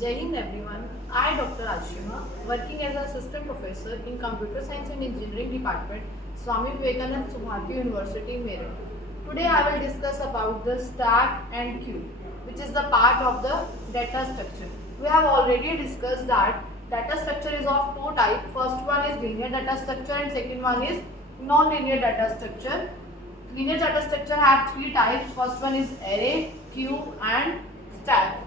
Jai Hind everyone. I, Dr. Ashima, working as an assistant professor in Computer Science and Engineering Department, Swami Vivekanand Subhati University, Meerut. Today I will discuss about the stack and queue, which is the part of the data structure. We have already discussed that data structure is of two types. First one is linear data structure and second one is non-linear data structure. Linear data structure have three types. First one is array, queue and stack.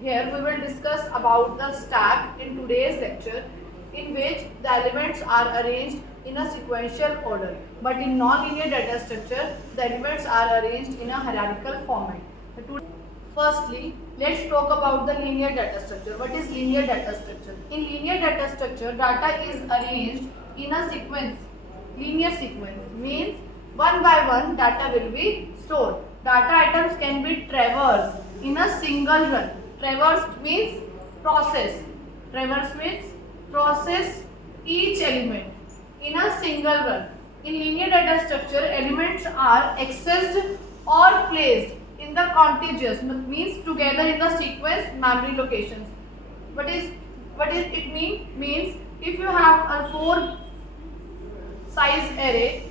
Here we will discuss about the stack in today's lecture, in which the elements are arranged in a sequential order, but in non-linear data structure the elements are arranged in a hierarchical format. Firstly, let's talk about the linear data structure. What is linear data structure? In linear data structure, data is arranged in a sequence. Linear sequence means one by one data will be stored. Data items can be traversed in a single run. Traversed means process. Traverse means process each element in a single run. In linear data structure, elements are accessed or placed in the contiguous, means together in the sequence memory locations. What is it mean? Means if you have a 4 size array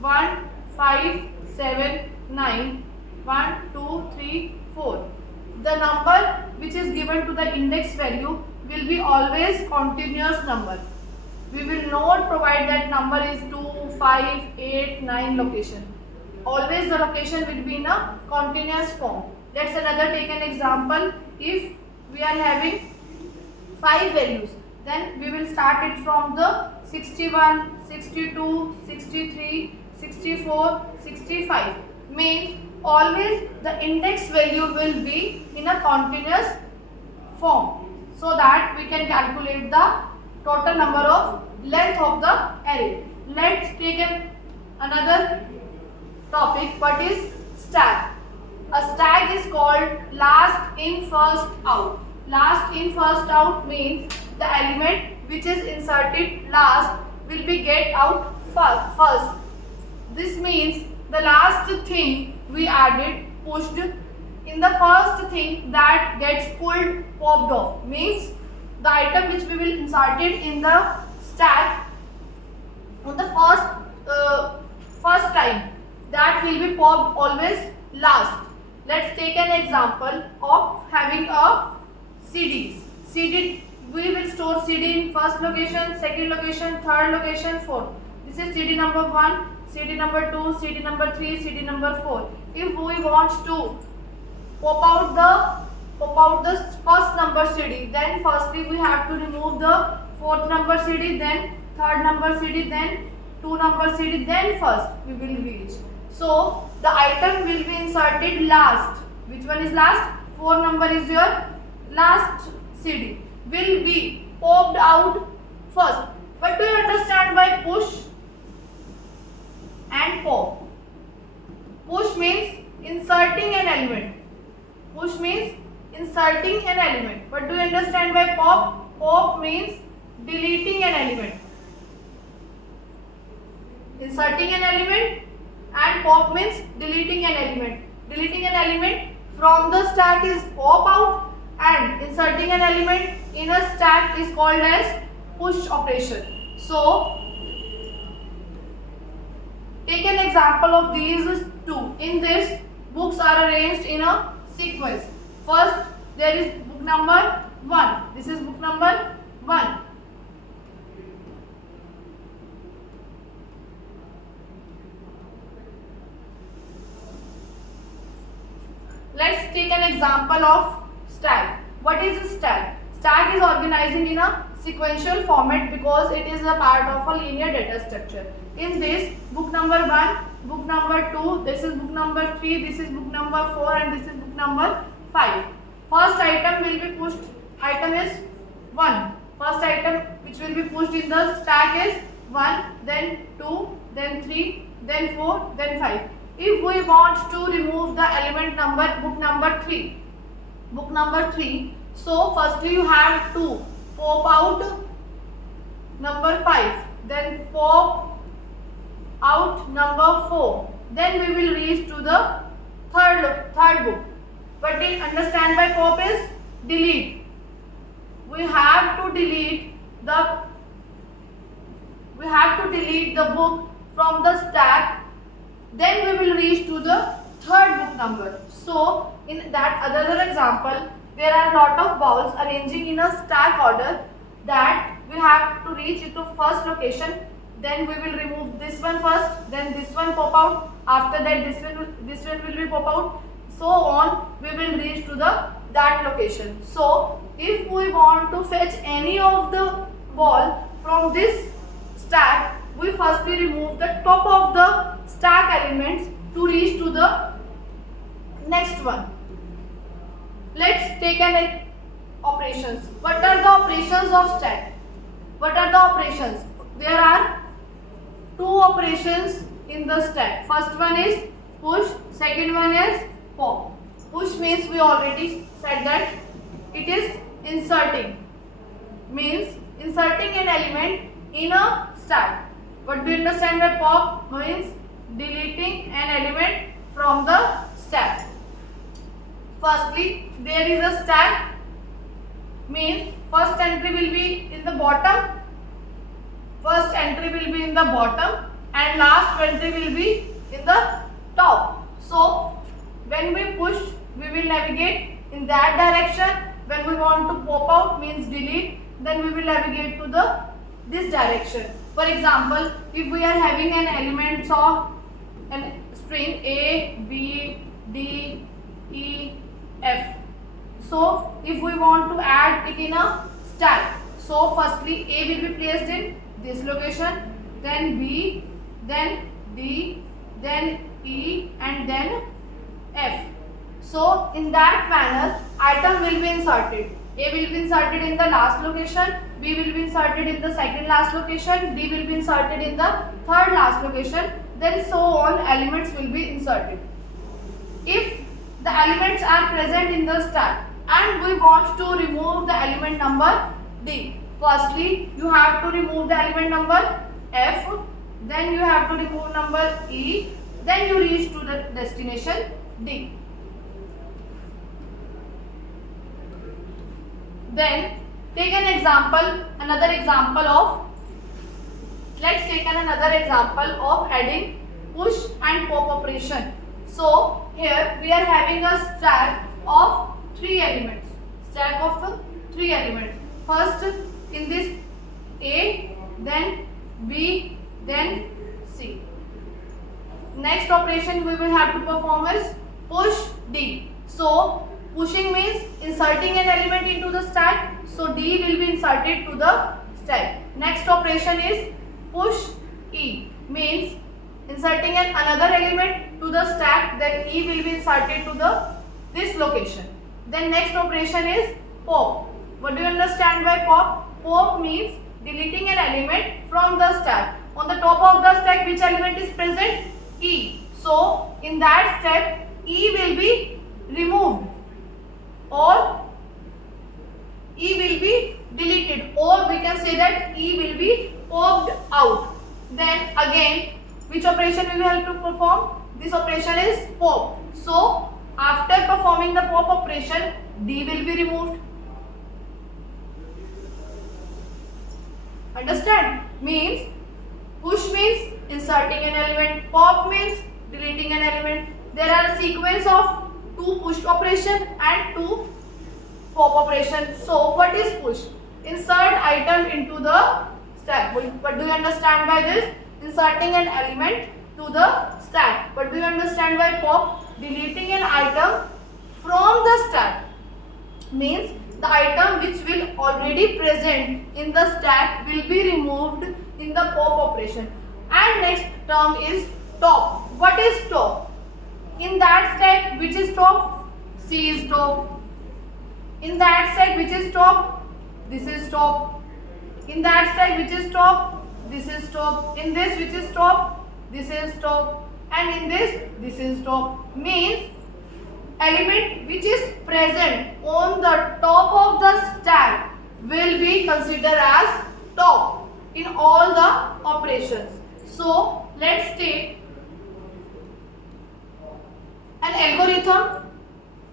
1, 5, 7, 9, 1, 2, 3, 4. The number which is given to the index value will be always continuous number. We will not provide that number is 2, 5, 8, 9 location. Always the location will be in a continuous form. Let's take an example. If we are having 5 values, then we will start it from the 61, 62, 63, 64, 65. Means always the index value will be in a continuous form, so that we can calculate the total number of length of the array. Let's take another topic. What is stack? A stack is called last in first out. Last in first out means the element which is inserted last will be get out first. This means the last thing we added pushed in the first thing that gets pulled popped off. Means the item which we will inserted in the stack on the first time, that will be popped always last. Let's take an example of having a CD. We will store CD in first location, second location, third location, fourth. This is CD number 1, CD number 2, CD number 3, CD number 4. If we want to pop out the first number CD, then firstly we have to remove the fourth number CD, then third number CD, then 2 number CD, then first we will reach. So the item will be inserted last. Which one is last? 4 number is your last CD. Will be popped out first. What do you understand by push and pop? Push means inserting an element. Push means inserting an element. What do you understand by pop? Pop means deleting an element. Inserting an element and pop means deleting an element. Deleting an element from the stack is pop out, and inserting an element in a stack is called as push operation. So take an example of these two. In this, books are arranged in a sequence. First, there is book number 1. This is book number 1. Let's take an example of stack. What is a stack? Stack is organizing in a sequential format because it is a part of a linear data structure. In this, book number 1, book number 2, this is book number 3, this is book number 4 and this is book number 5. First item will be pushed, item is 1. First item which will be pushed in the stack is 1, then 2, then 3, then 4, then 5. If we want to remove the element number book number 3, so firstly you have to pop out number 5, then pop out number 4, then we will reach to the third book. But understand by pop is delete. to delete the book from the stack, then we will reach to the third book number. So in that other example, there are lot of balls arranging in a stack order, that we have to reach to first location. Then we will remove this one first, then this one pop out, after that this one will be pop out, so on we will reach to that location. So if we want to fetch any of the ball from this stack, we firstly remove the top of the stack elements to reach to the next one. Let's take an operations. What are the operations of stack? What are the operations? There are two operations in the stack. First one is push, second one is pop. Push means we already said that it is inserting, means inserting an element in a stack. What do you understand by pop? Means deleting an element from the stack. Firstly, there is a stack, means first entry will be in the bottom, and last entry will be in the top. So when we push, we will navigate in that direction. When we want to pop out, means delete, then we will navigate to this direction. For example, if we are having an elements of an string A, B, D, E, F. So if we want to add it in a stack, so firstly A will be placed in this location, then B, then D, then E, and then F. So in that manner item will be inserted. A will be inserted in the last location, B will be inserted in the second last location, D will be inserted in the third last location, then so on elements will be inserted. If the elements are present in the stack and we want to remove the element number D, firstly you have to remove the element number F, then you have to remove number E, then you reach to the destination D. Then take an example, another example of, let's take another example of adding push and pop operation. So here we are having a stack of three elements. First in this A, then B, then C. Next operation we will have to perform is push D. So pushing means inserting an element into the stack. So D will be inserted to the stack. Next operation is push E, means inserting another element to the stack, then E will be inserted to this location. Then next operation is pop. What do you understand by pop? Pop means deleting an element from the stack. On the top of the stack, which element is present? E. So in that step, E will be removed or E will be deleted, or we can say that E will be popped out. Then again, which operation we will have to perform? This operation is pop. So after performing the pop operation, D will be removed. Understand? Means push means inserting an element, pop means deleting an element. There are a sequence of two push operation and two pop operation. So what is push? Insert item into the stack. What do you understand by this? Inserting an element to the stack. What do you understand by pop? Deleting an item from the stack. Means the item which will already present in the stack will be removed in the pop operation. And next term is top. What is top? In that stack which is top? C is top. In that stack which is top? This is top. In that stack which is top? This is top. In this which is top? This is top. And in this is top. Means element which is present on the top of the stack will be considered as top in all the operations. So let's take an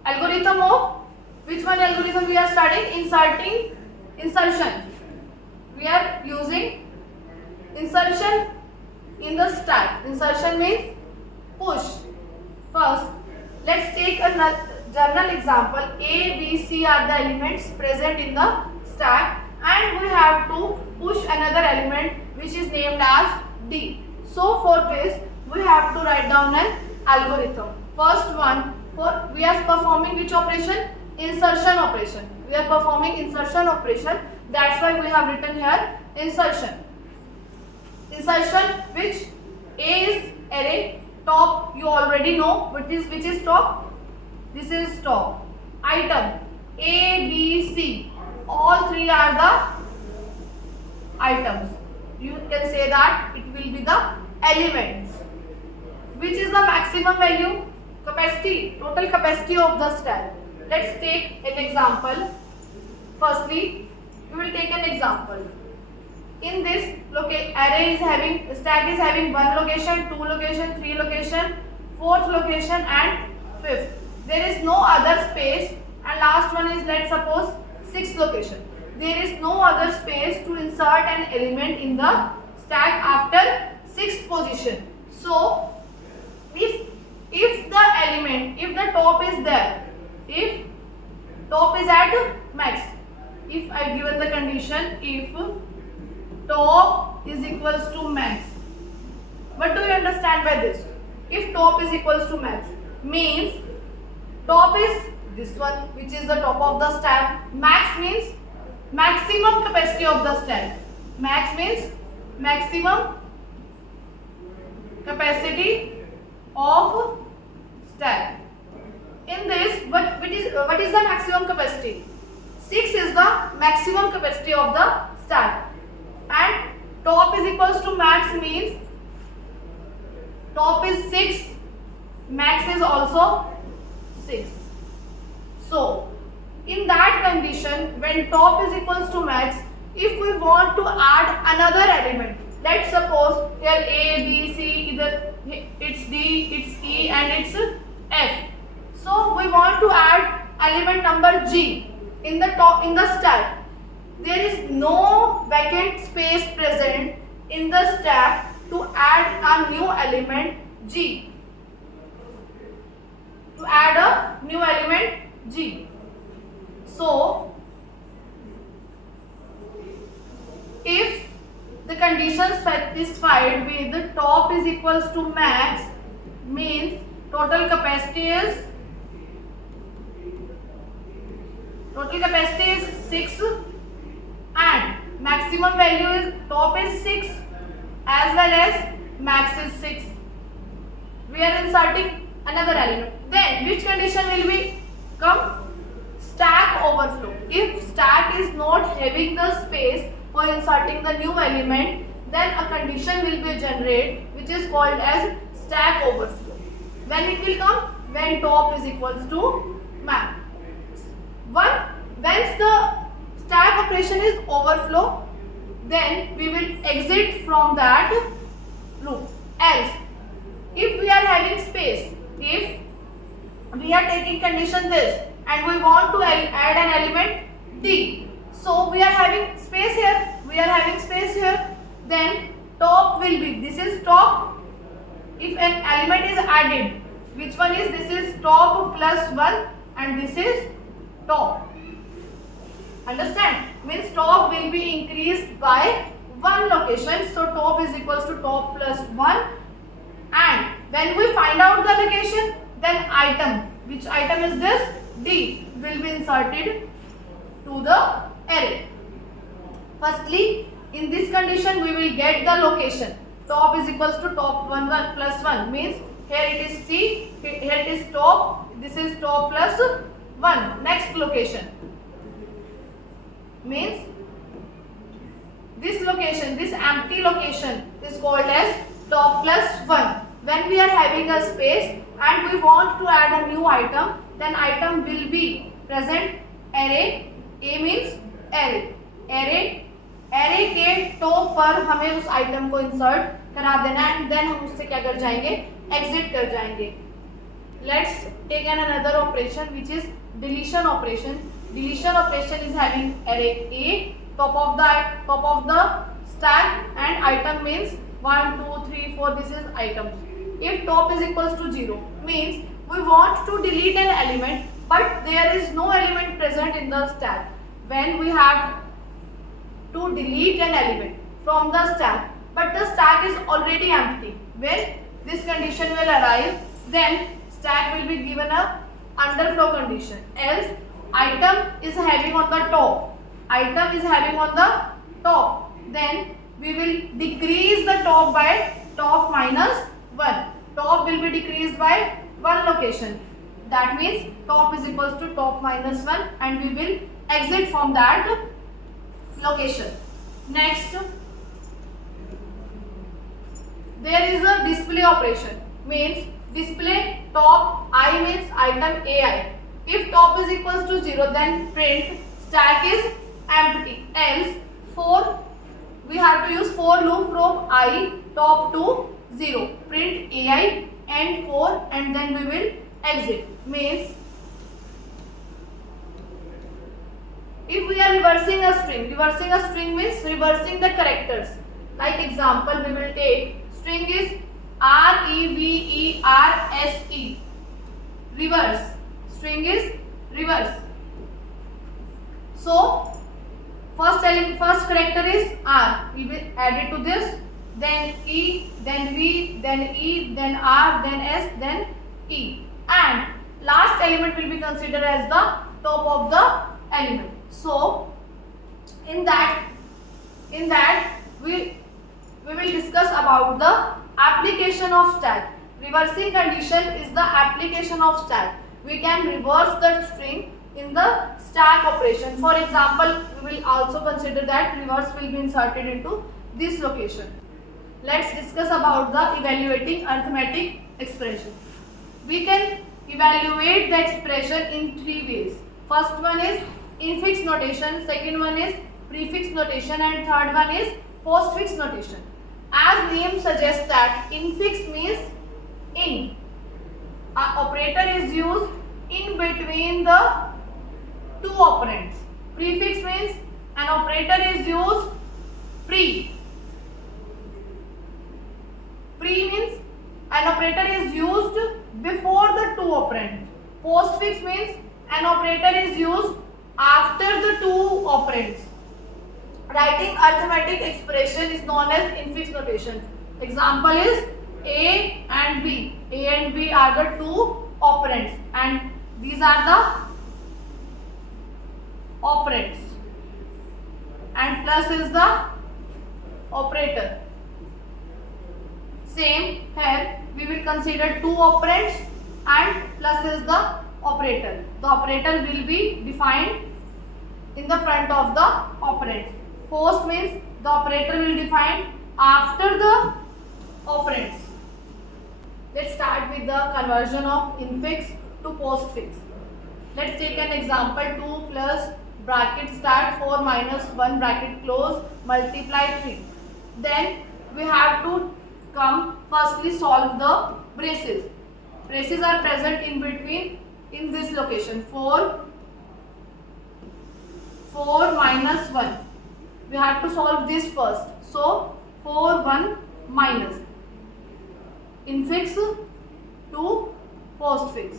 algorithm of which one algorithm we are studying? Insertion. We are using insertion in the stack. Insertion means push. First, let's take a general example. A, B, C are the elements present in the stack, and we have to push another element which is named as D. So for this, we have to write down an algorithm. First one, we are performing which operation? Insertion operation. We are performing insertion operation. That's why we have written here insertion. Insertion, which A is array, top you already know which is top. This is top. Item A, B, C. All three are the items. You can say that it will be the elements. Which is the maximum value? Capacity, total capacity of the stack. Let's take an example. Firstly, we will take an example. In this stack is having 1 location, 2 location, 3 location, 4th location and 5th. There is no other space, and last one is, let's suppose, 6th location. There is no other space to insert an element in the stack after 6th position. So if the top is there, if top is at max, if I given the condition, if top is equals to max, what do you understand by this? If top is equals to max means top is this one, which is the top of the stack. Max means maximum capacity of the stack. Max means maximum capacity of stack. In this, what is the maximum capacity? 6 is the maximum capacity of the stack, and top is equals to max means top is 6, max is also 6. So in that condition, when top is equals to max, if we want to add another element, let's suppose here A, B, C, either it's D, it's E and it's F. So we want to add element number G in the stack. There is no vacant space present in the stack to add a new element G. To add a new element G. So if the condition satisfied with the top is equals to max, means total capacity is 6 and maximum value is top is 6 as well as max is 6. We are inserting another element. Then which condition will be come? Stack overflow. If stack is not having the space for inserting the new element, then a condition will be generated which is called as stack overflow. When it will come? When top is equals to max. Once the stack operation is overflow, then we will exit from that loop. Else, if we are having space, if we are taking condition this and we want to add an element D, so we are having space here, then top will be, this is top. If an element is added, which one is, this is top plus 1 and this is top. Understand? Means top will be increased by 1 location. So top is equals to top plus 1, and when we find out the location, then item, which item is this? D, will be inserted to the array. Firstly, in this condition we will get the location. Top is equals to top 1 plus 1 means here it is C, here it is top, this is top plus 1. Next location means this location, this empty location is called as top plus 1. When we are having a space and we want to add a new item, then item will be present array. A means array के top पर हमें उस item को insert करा देना and then हम उससे क्या कर जाएंगे, एग्जिट कर जाएंगे. Let's take another operation which is deletion operation. Deletion operation is having array A top of the stack, and item means 1, 2, 3, 4. This is items. If top is equals to 0 means we want to delete an element, but there is no element present in the stack. When we have to delete an element from the stack, but the stack is already empty, when this condition will arrive, then stack will be given a underflow condition. Else item is having on the top. Item is having on the top. Then we will decrease the top by top minus 1. Top will be decreased by 1 location. That means top is equals to top minus 1, and we will exit from that location. Next, there is a display operation. Means display top I means item AI. If top is equals to 0, then print stack is empty. Else we have to use for loop from I top to 0. Print AI and 4, and then we will exit. Means if we are reversing a string means reversing the characters. Like example, we will take string is reverse. Reverse. String is reverse. So first character is R. We will add it to this. Then E, then V, then E, then R, then S, then E. And last element will be considered as the top of the element. So in that we will discuss about the application of stack. Reversing condition is the application of stack. We can reverse the string in the stack operation. For example, we will also consider that reverse will be inserted into this location. Let's discuss about the evaluating arithmetic expression. We can evaluate the expression in 3 ways. First one is infix notation, second one is prefix notation, and third one is postfix notation. As name suggests that infix means in. An operator is used in between the two operands. Prefix means an operator is used pre. Pre means an operator is used before the two operands. Postfix means an operator is used after the two operands. Writing arithmetic expression is known as infix notation. Example is A and B. A and B are the two operands, and these are the operands, and plus is the operator. Same here, we will consider two operands and plus is the operator. The operator will be defined in the front of the operand. Post means the operator will define after the operands. Let's start with the conversion of infix to postfix. Let's take an example. 2 plus bracket start 4 minus 1 bracket close multiply 3. Then we have to firstly solve the braces. Braces are present in between in this location. 4 minus 1. We have to solve this first. So 4 1 minus infix to postfix.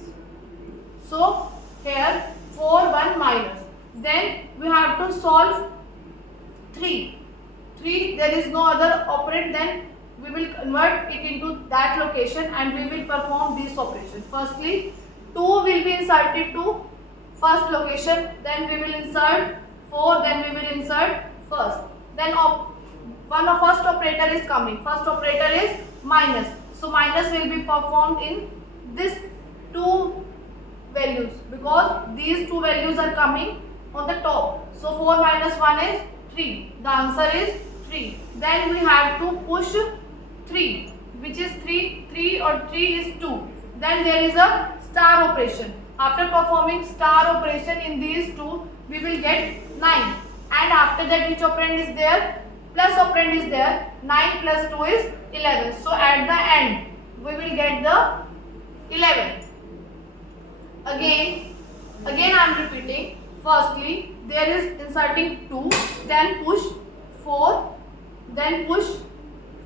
So here 4 1 minus. Then we have to solve 3. There is no other operand, then we will convert it into that location and we will perform these operations. Firstly 2 will be inserted to first location, then we will insert 4, then we will insert first. Then first operator is coming. First operator is minus. So minus will be performed in this two values because these two values are coming on the top. So 4 minus 1 is 3. The answer is 3. Then we have to push 3, which is 3 or 3 is 2. Then there is a star operation. After performing star operation in these two, we will get 9. And after that, which operand is there? Plus operand is there. 9 plus 2 is 11. So at the end, we will get the 11. Again I am repeating. Firstly, there is inserting 2, then push 4, then push.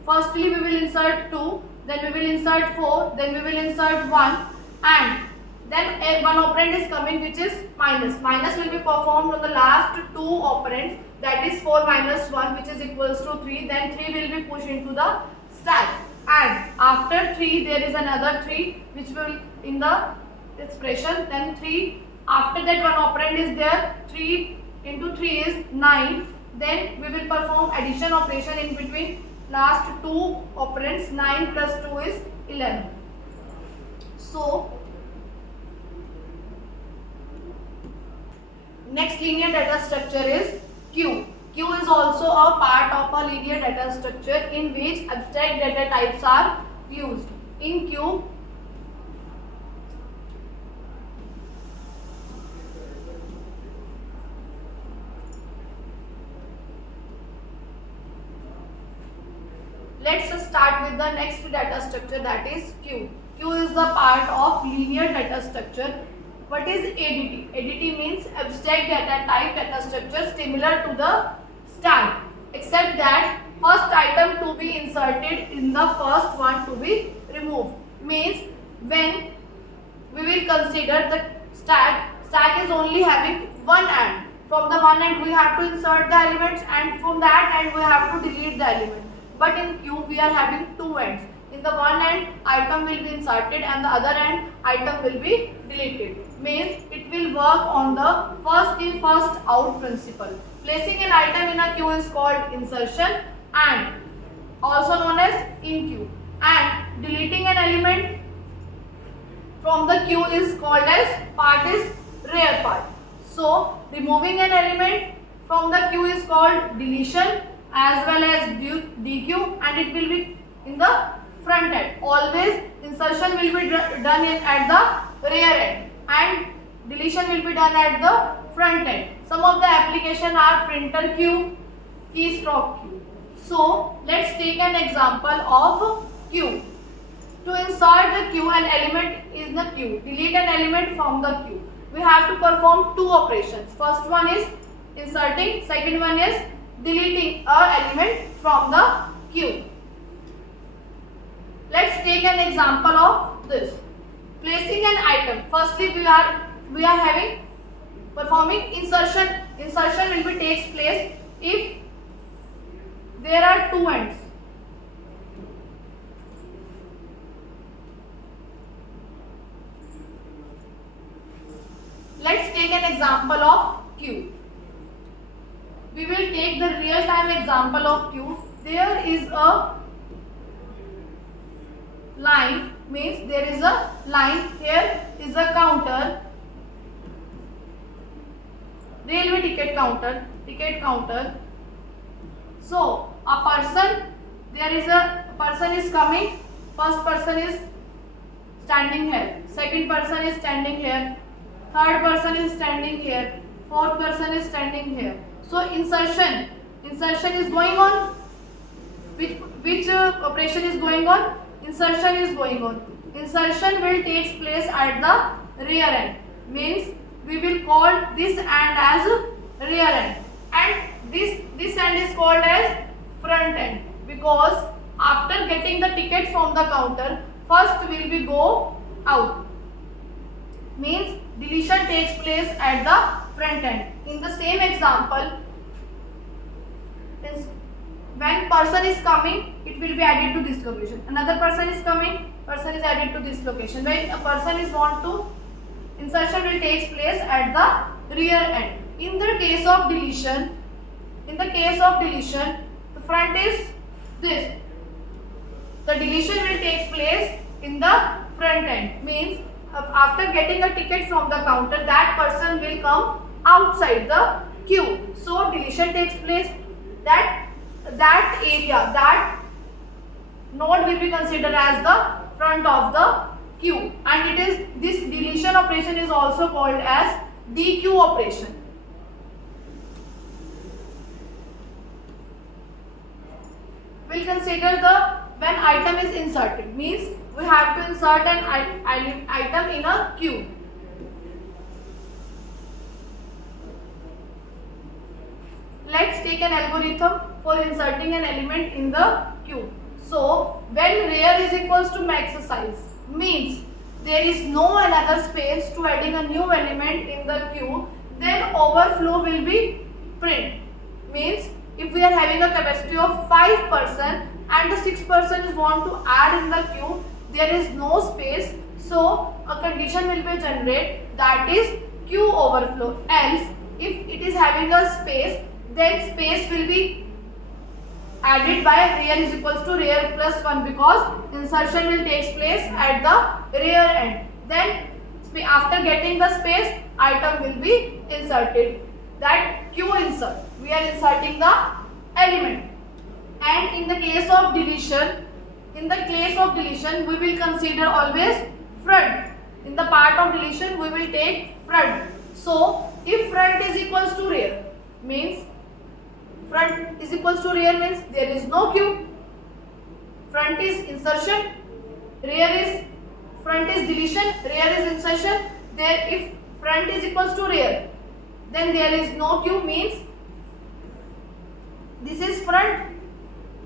Firstly, we will insert 2, then we will insert 4, then we will insert 1, and then one operand is coming, which is minus. Minus will be performed on the last 2 operands, that is 4 minus 1, which is equals to 3. Then 3 will be pushed into the stack, and after 3 there is another 3 which will in the expression, then 3. After that one operand is there, 3 into 3 is 9. Then we will perform addition operation in between last 2 operands. 9 plus 2 is 11. So next linear data structure is Q. Q is also a part of a linear data structure in which abstract data types are used. In Q, let's start with the next data structure, that is Q. Q is the part of linear data structure. What is ADT? ADT means abstract data type data structure similar to the stack, except that first item to be inserted in the first one to be removed. Means when we will consider the stack is only having one end. From the one end we have to insert the elements, and from that end we have to delete the element. But in Q we are having two ends. In the one end item will be inserted and the other end item will be deleted. Means it will work on the first in first out principle. Placing an item in a queue is called insertion and also known as in queue, and deleting an element from the queue is called as rear part. So removing an element from the queue is called deletion as well as DQ, and it will be in the front end. Always insertion will be done at the rear end and deletion will be done at the front end. Some of the applications are printer queue, keystroke queue. So let's take an example of queue. To insert the queue an element in the queue, delete an element from the queue, we have to perform two operations. First one is inserting, second one is deleting an element from the queue. Let's take an example of this. Placing an item. Firstly, we are having performing insertion. Insertion will be takes place if there are two ends. Let's take an example of queue. We will take the real time example of queue. There is a line, means there is a line, here is a counter, railway ticket counter. So a person, there is a person is coming, first person is standing here, second person is standing here, third person is standing here, fourth person is standing here. So insertion is going on. Which operation is going on? Insertion is going on. Insertion will take place at the rear end. Means we will call this end as rear end, and this end is called as front end, because after getting the ticket from the counter, first will be go out. Means deletion takes place at the front end. In the same example, when person is coming, it will be added to this location. Another person is coming, person is added to this location. When a person is want to, insertion will take place at the rear end. In the case of deletion, the front is this. The deletion will take place in the front end. Means after getting a ticket from the counter, that person will come outside the queue. So deletion takes place. That area, that node will be considered as the front of the queue, and this deletion operation is also called as DQ operation. We'll consider when item is inserted. Means we have to insert an item in a queue. let's take an algorithm for inserting an element in the queue. So when rear is equals to max size means there is no another space to adding a new element in the queue, then overflow will be print. Means if we are having a capacity of 5 person and the 6 person is want to add in the queue, there is no space, so a condition will be generated, that is queue overflow. Else if it is having a space, then space will be added by rear is equals to rear plus 1, because insertion will take place at the rear end. Then after getting the space, item will be inserted. That queue insert, we are inserting the element. And in the case of deletion, we will consider always front. In the part of deletion, we will take front. So if front is equals to rear means front is equals to rear means there is no queue. Front is insertion, front is deletion, rear is insertion. There if front is equals to rear, then there is no queue, means this is front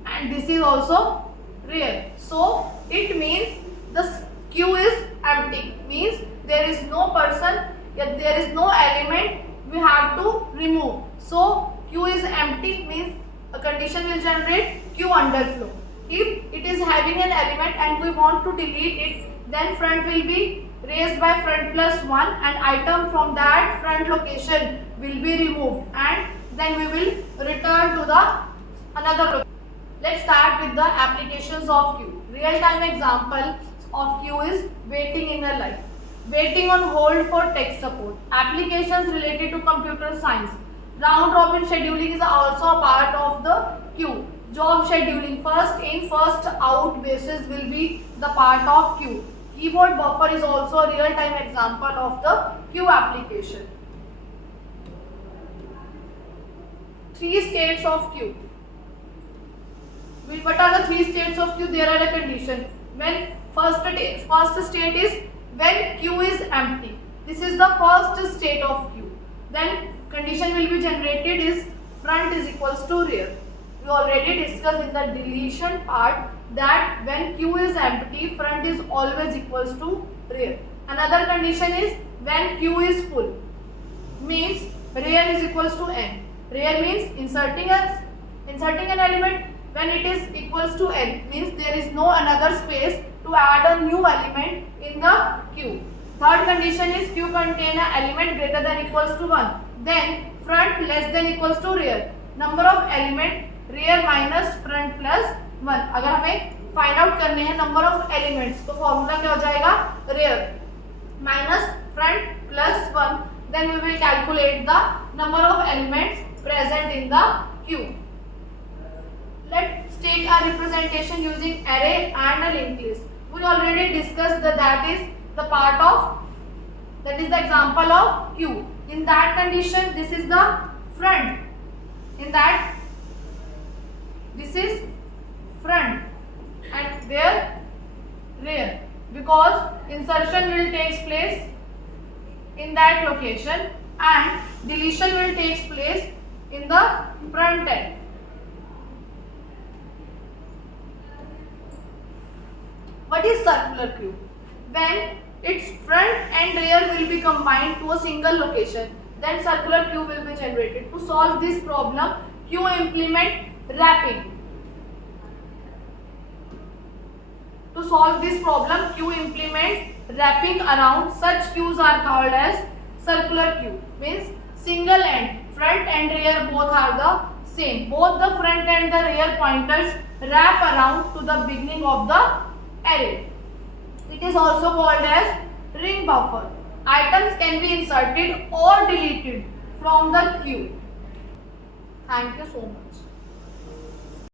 and this is also rear. So it means the queue is empty, means there is no person, yet there is no element we have to remove. So queue is empty means a condition will generate queue underflow. If it is having an element and we want to delete it, then front will be raised by front plus 1 and item from that front location will be removed, and then we will return to the another location. Let's start with the applications of queue. Real time example of queue is waiting in a line, waiting on hold for tech support, applications related to computer science. Round robin scheduling is also a part of the queue. Job scheduling, first in first out basis will be the part of queue. Keyboard buffer is also a real time example of the queue application. Three states of queue. What are the three states of queue? There are a condition. When first state is when queue is empty. This is the first state of queue. Then condition will be generated is front is equals to rear. We already discussed in the deletion part that when queue is empty, front is always equals to rear. Another condition is when queue is full, means rear is equals to n. Rear means inserting an element. When it is equals to n means there is no another space to add a new element in the queue. Third condition is queue contain an element greater than equals to 1. Then front less than equals to rear. Number of element rear minus front plus 1. अगर हमें find out करने हैं number of elements, तो formula क्या हो जाएगा? Rear minus front plus 1. Then we will calculate the number of elements present in the queue. Let's take a representation using array and a linked list. We already discussed that is the example of queue. In that condition, this is the front. In that, this is front and there rear, because insertion will take place in that location and deletion will take place in the front end. What is circular queue? When its front and rear will be combined to a single location, then circular queue will be generated. To solve this problem, queue implement wrapping. To solve this problem, queue implement wrapping around. Such queues are called as circular queue. Means single end, front and rear both are the same. Both the front and the rear pointers wrap around to the beginning of the array. It is also called as ring buffer. Items can be inserted or deleted from the queue. Thank you so much.